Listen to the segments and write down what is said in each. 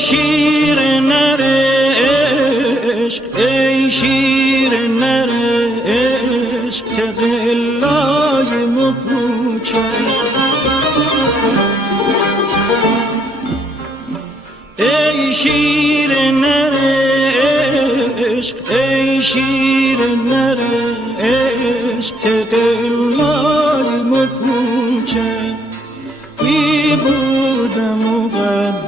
شیر نر عشق ای شیر نر عشق تقلای مپوچه ای شیر نر عشق ای شیر نر عشق تقلای مپوچه بی بودم مقدر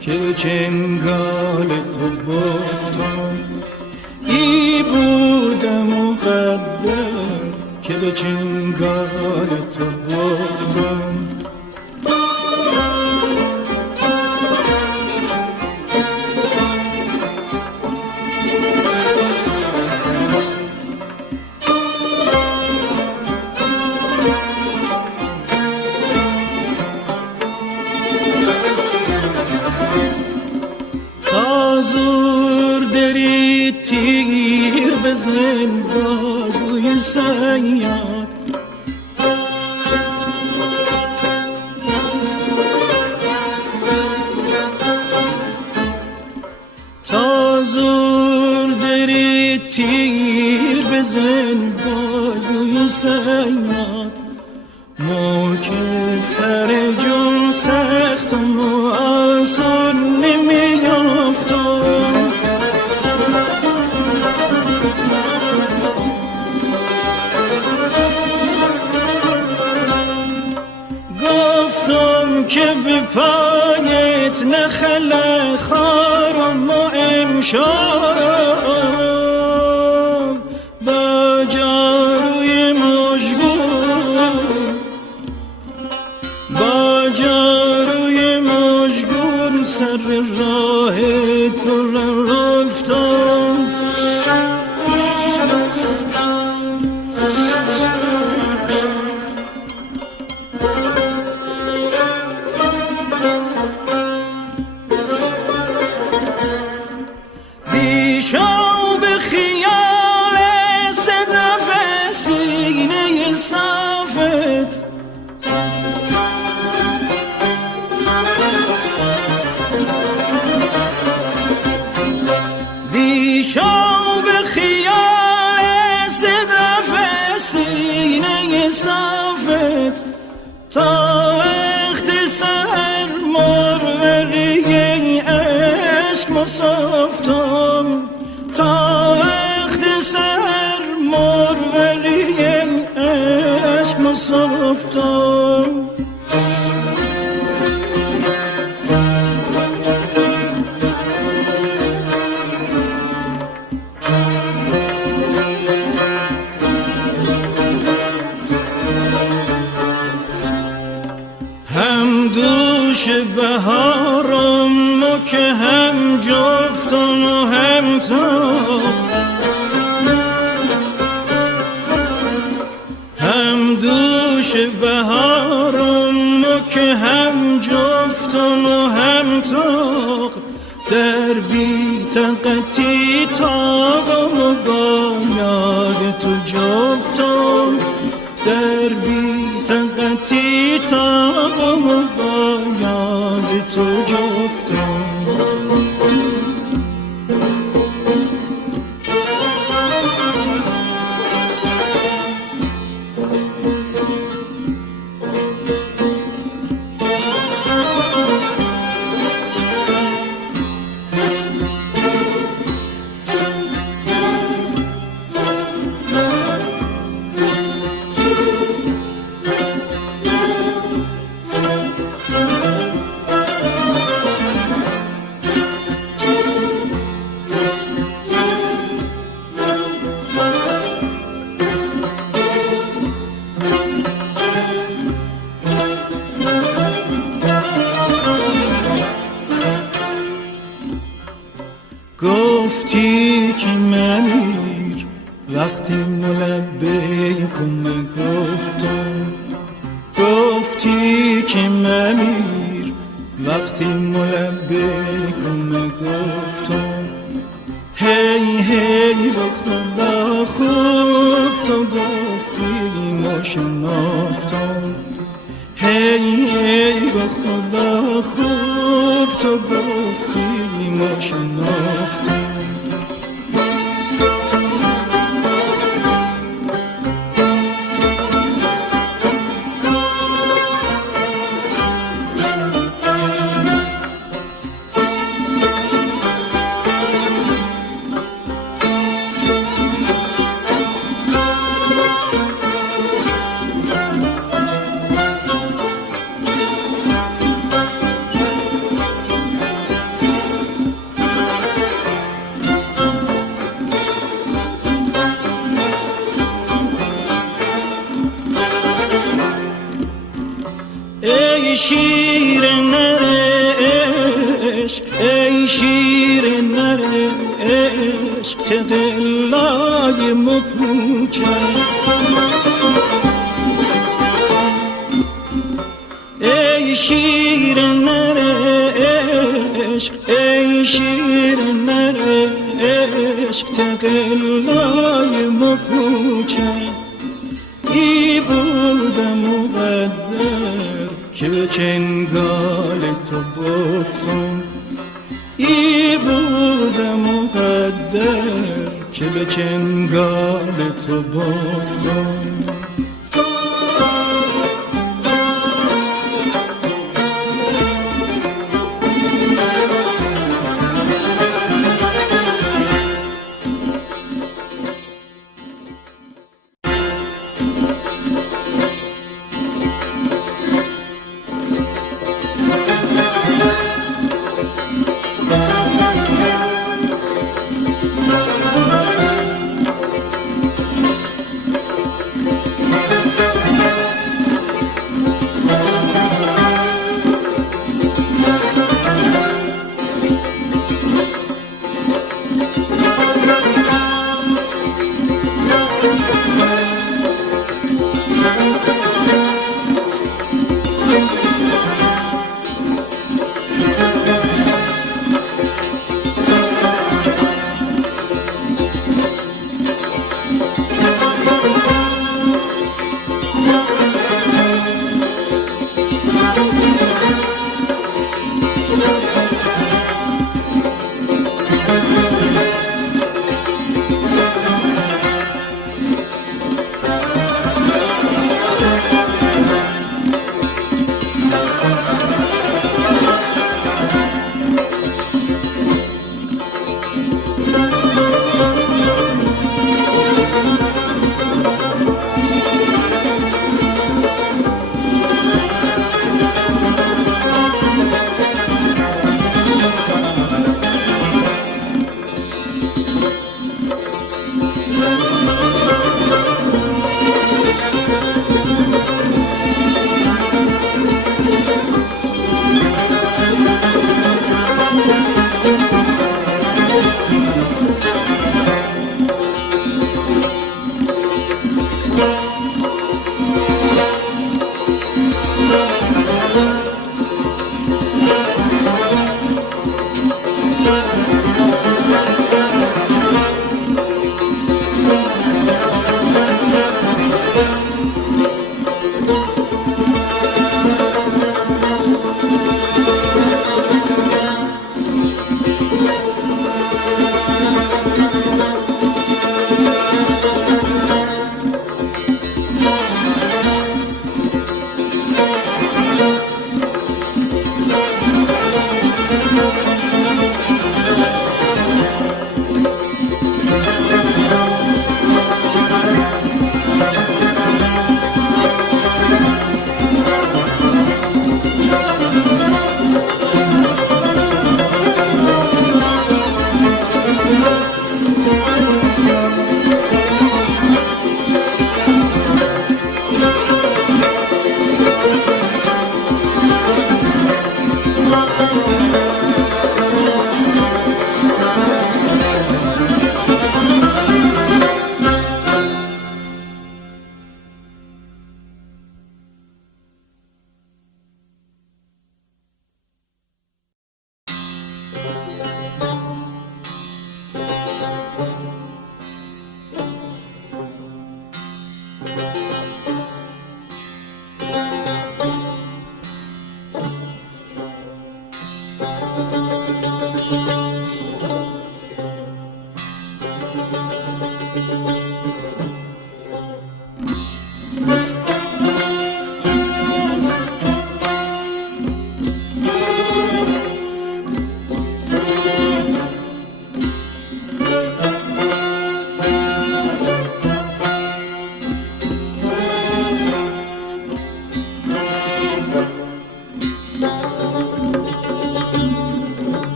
که به چنگال تو بافتم ای بودم مقدر که به چنگال تو بافتم زور داری تیر بزن بازوی صیاد تا زور داری تیر بزن بازوی صیاد مکفتر جون سختم و آسان نمیافتم گفتم که به پایت نخل خارم و امشب با جاروی مشگون با جاروی مشگون سر راه تو رفتم دیشب به خیال صدف سینه صافت دیشب به خیال صدف سینه صافت تا وقت سحر مروری عشق مصافتم تا وقت سحر مروری عشق مصافتم هم دوش بهارم و که هم جفتم و هم تو هم دوش بهارم و که هم جفتم و هم تو در بی طاقتی تاقم و با یاد تو جفتم در بی طاقتی تاقم و با یاد تو جفتم گفتی که منیر وقتی ملبیکم گفتم گفتی که منیر وقتی ملبیکم گفتم هی هی با خدا خوب تو گفتی ما شنافتم هی هی با خدا خوب تو گفتی گفتیم و شناختیم. ای شیر نر عشق، ای شیر نر عشق، که دلای مپوچه. ای شیر نر عشق، ای شیر نر عشق، که دلای مپوچه. ای بودم مقدر که به چنگال تو بافتم. ای بودم مقدر که به چنگال تو بافتم.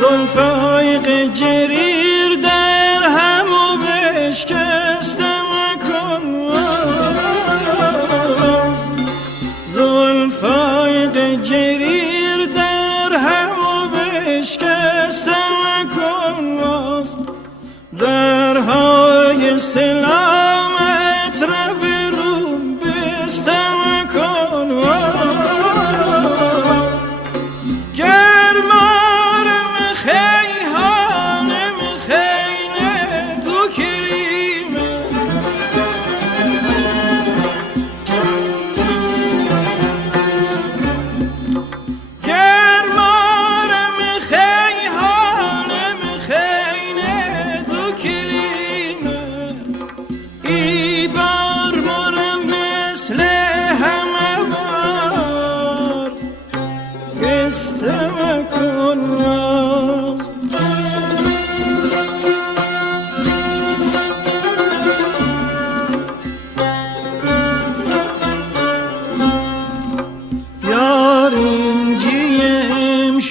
زلفای جریر در همو بشکستم کنواز زلفای جریر در همو بشکستم کنواز درهای سلامت را برون بستم کنواز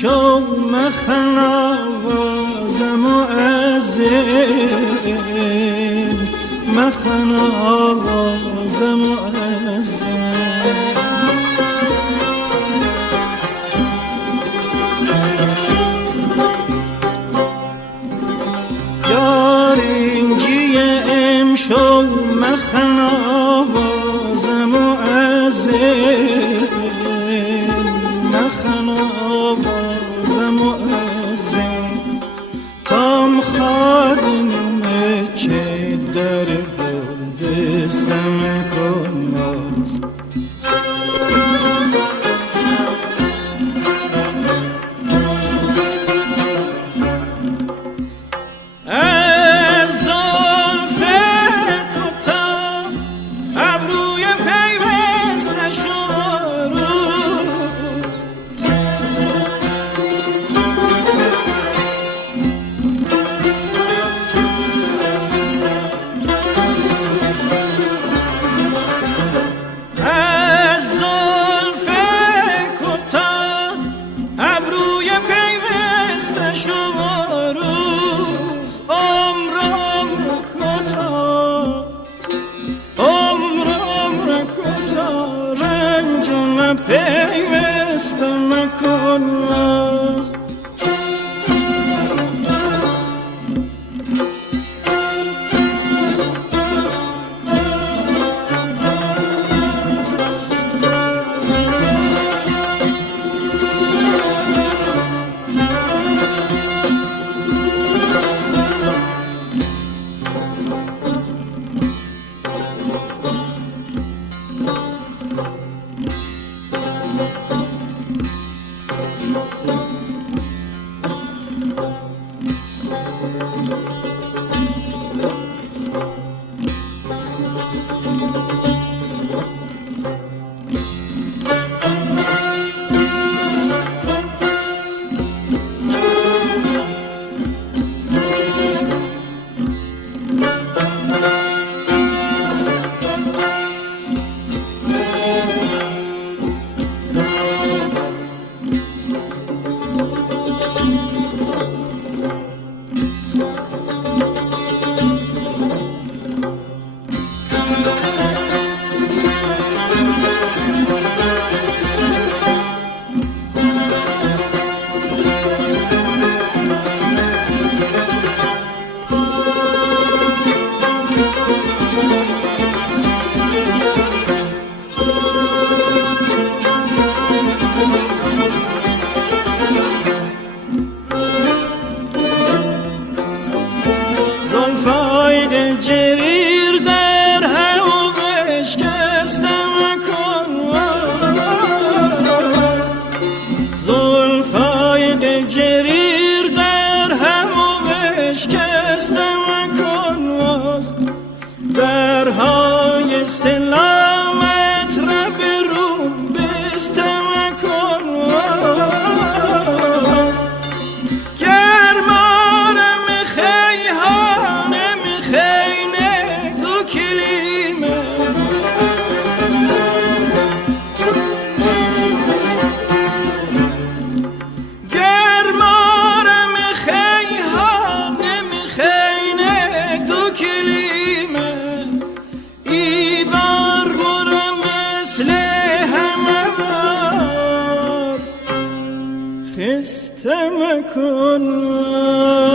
شو مخناواز مؤذن مخناواز مؤذن یارین جیم شو مخناواز مؤذن مخناواز مؤذن تام خادم چه در دستم کناز پیوستم کناز خستم کناز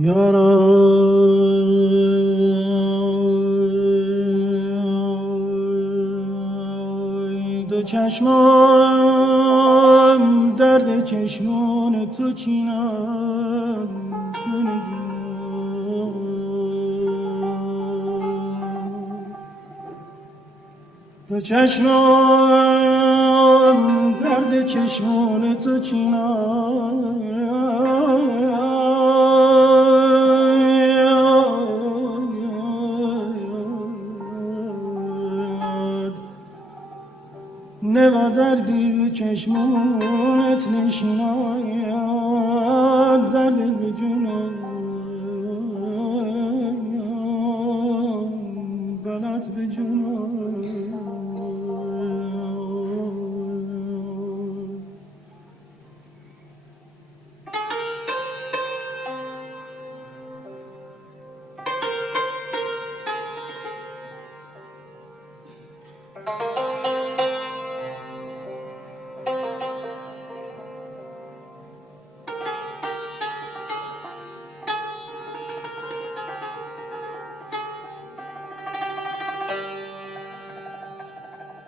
یارای دو چشمان درد چشمان تو چینم دو چشمان درد چشمان تو چینم نوا دردی به چشمانت نشیناید درد به جونم بلد به جونم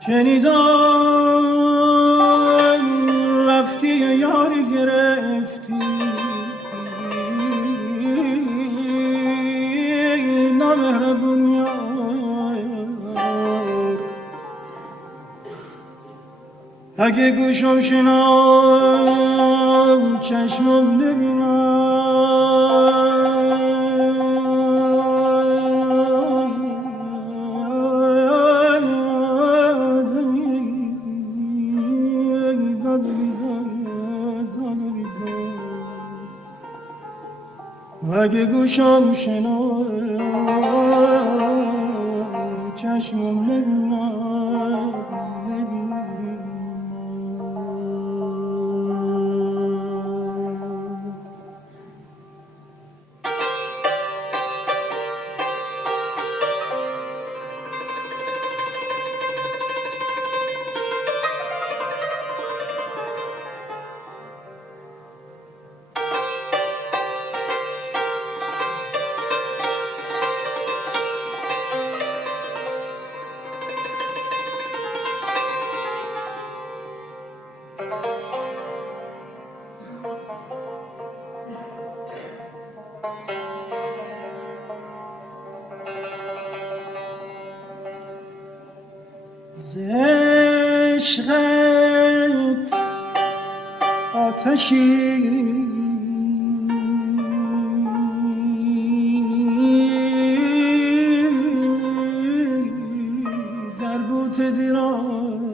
شنیدم رفتی یاری گرفتی نامهربون یار اگه گوشم شنام چشمم نبینم اگه گوشم شنو چشمم نبینم ز عشقت آتشی در بوت دیرم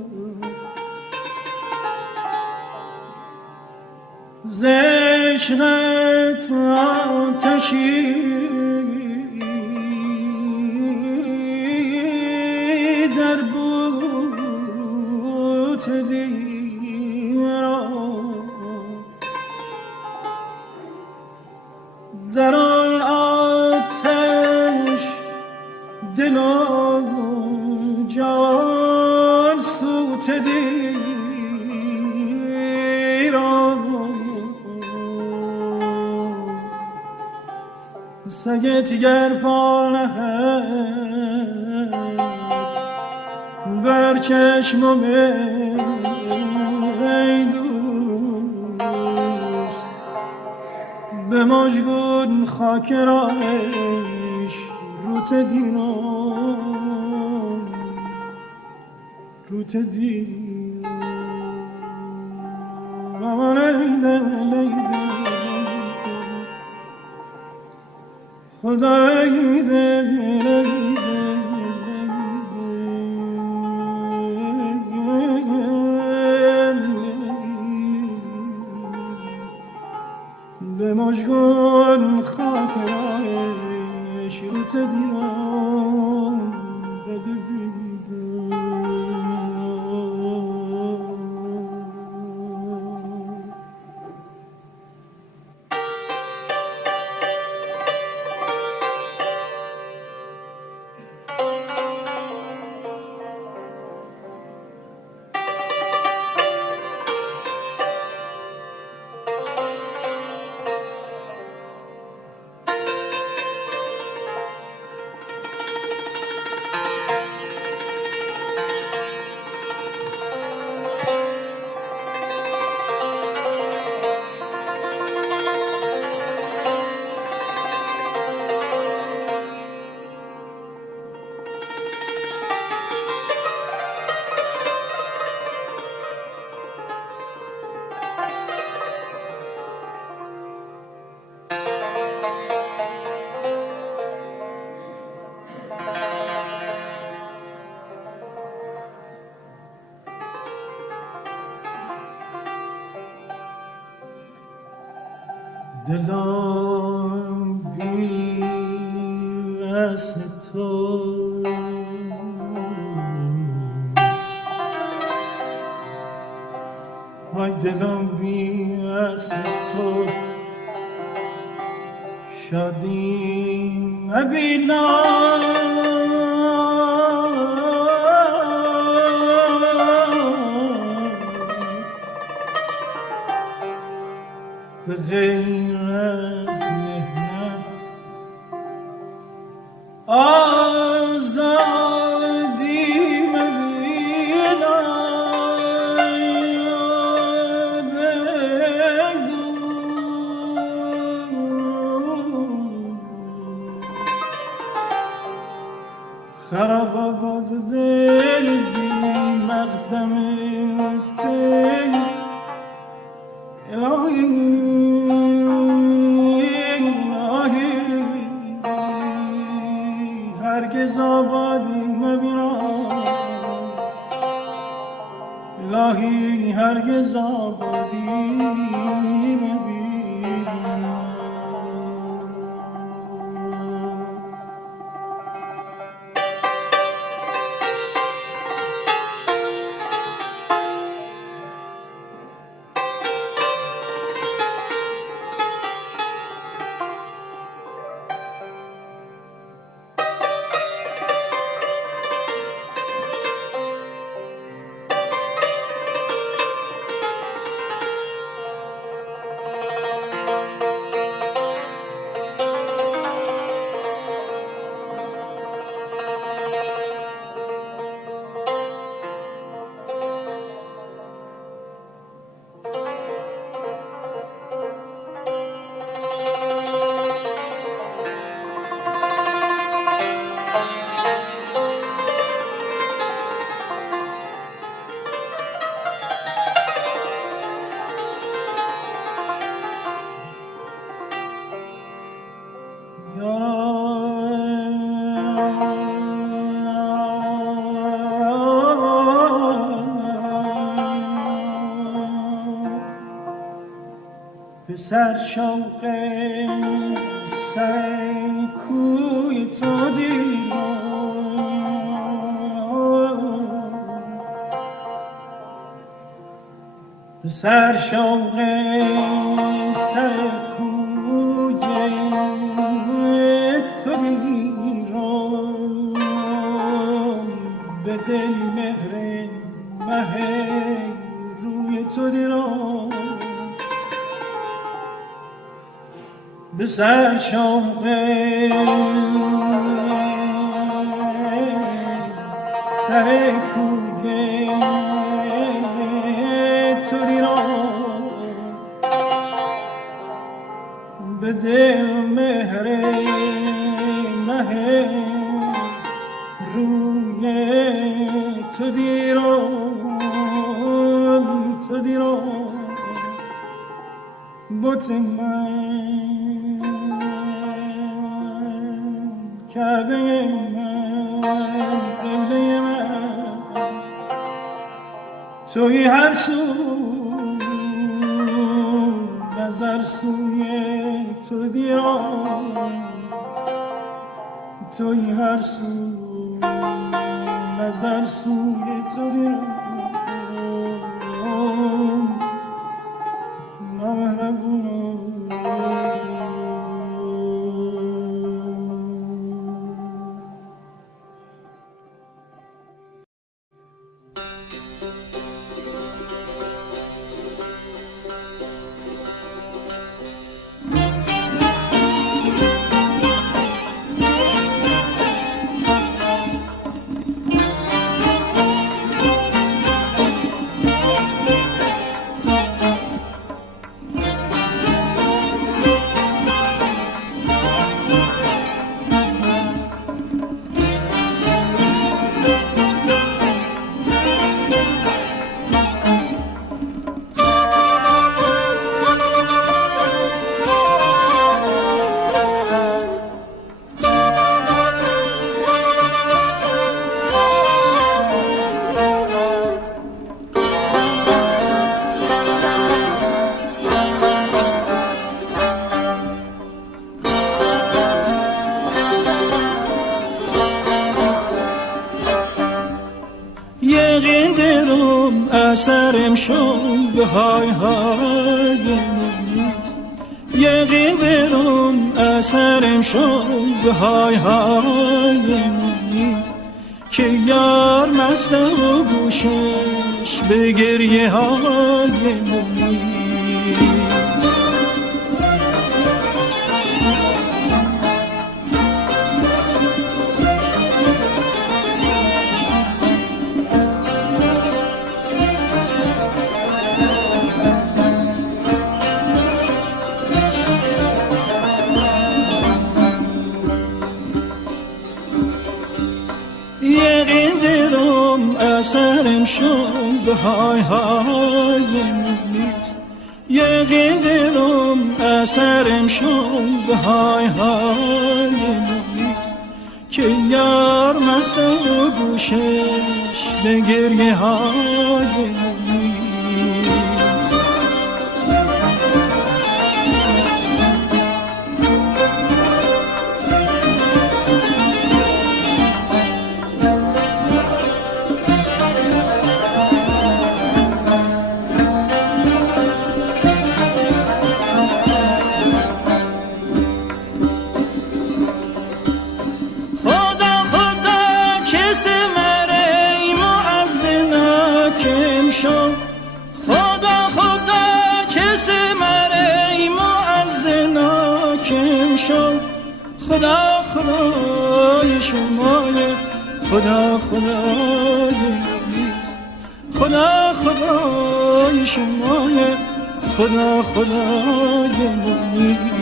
ز عشقت آتشی در بوت دیرم در آن آتش دل و جان سوت دیرم سگت گر پا نهد بر چشمم ای دوست به مژگون خاک راهش روت دیرم روت دیرم aman ey خدا ای به مژگون خاک راهش روت دیرم دلم بی وصل تو های دلم بی وصل تو شادی نبینم به غیر از مهنت آزادی مبینم خراب آباد دل بی مقدم تل الهی هرگز آبادی مبینم الهی هرگز آبادی مبینم سر شوق سر کوی تو دیدم سر شوق سر کوی تو دیدم به دل مهر مه روی تو دیدم به سر شوق سر کوی تو دیدم به دل مهر مه روی تو دیدم بت من کعبه من قبله من توی هر سو نظر سوی تو دیرم توی هر سو نظر سوی تو دیرم نامهربونم شد به های های نیست یقین درم اثرم شد به های های نیست که یار مست و گوشش به گریه های نیست یقین درم اثرم شد به های های نیست یقین درم اثرم شد به های های نیست که یار مست و گوشش به گریه های نیست خدا خدا چه سمر ای مؤذنا کم شد خدا خدای شمای خدا خدای نیست خدا خدای شمای خدا خدای نیست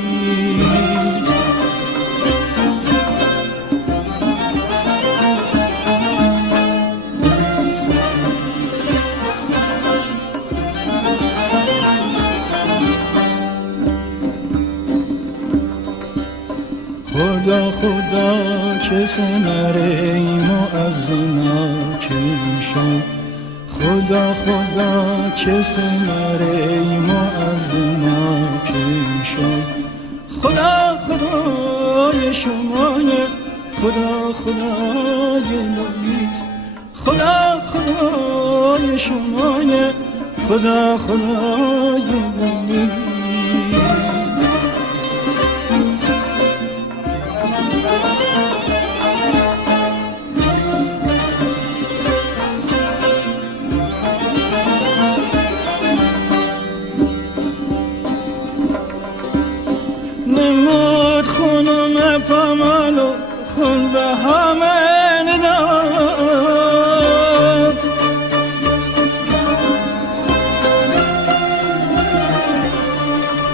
خدا خدا چه ثمر ای مؤذنا کم شد خدا خدا چه ثمر ای مؤذنا کم شد خدا خدای شمای خدا خدای نیست خدا خدای شمای خدا خدای نیست نمود خونم پامالو خون به همه داد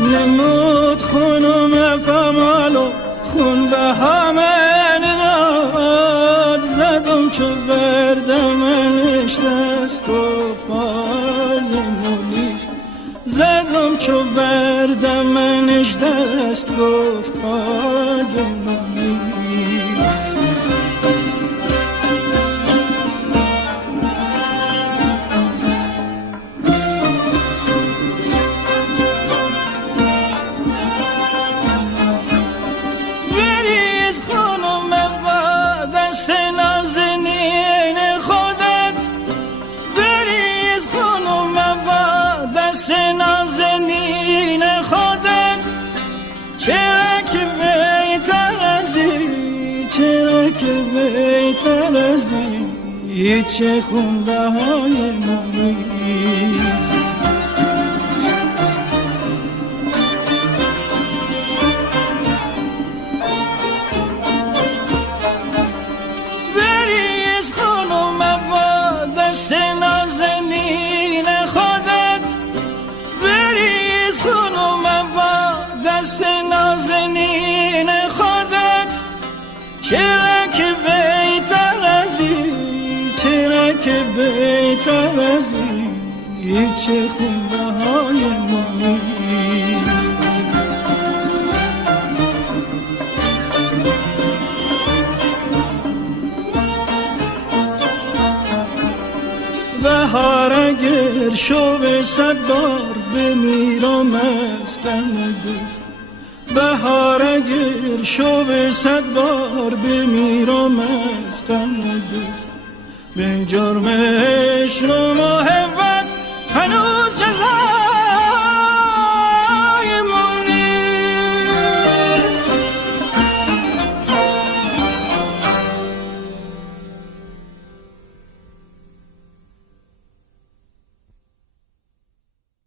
نمود خونم پامالو خون به همه داد زدم چو بردمنش دست گفت زدم چو بردمنش دست گفت پای نیست بریز خانم و دست نازنین خودت بریز خانم و دست نازنین خودت چرا که بهتر از این چرا که بهتر از این چه خونده های نیست بریز خانم و دست نازنین خودت بریز خانم و دست نازنین خودت چرا که بهتر از این چرا که بهتر از این چه خونده های نیست بهار اگر شو 100 بار بمیرم از غم دوست بهار اگر شو 100 بار بمیرم از غم دوست به جرم عشق و محبت هنوز جزایر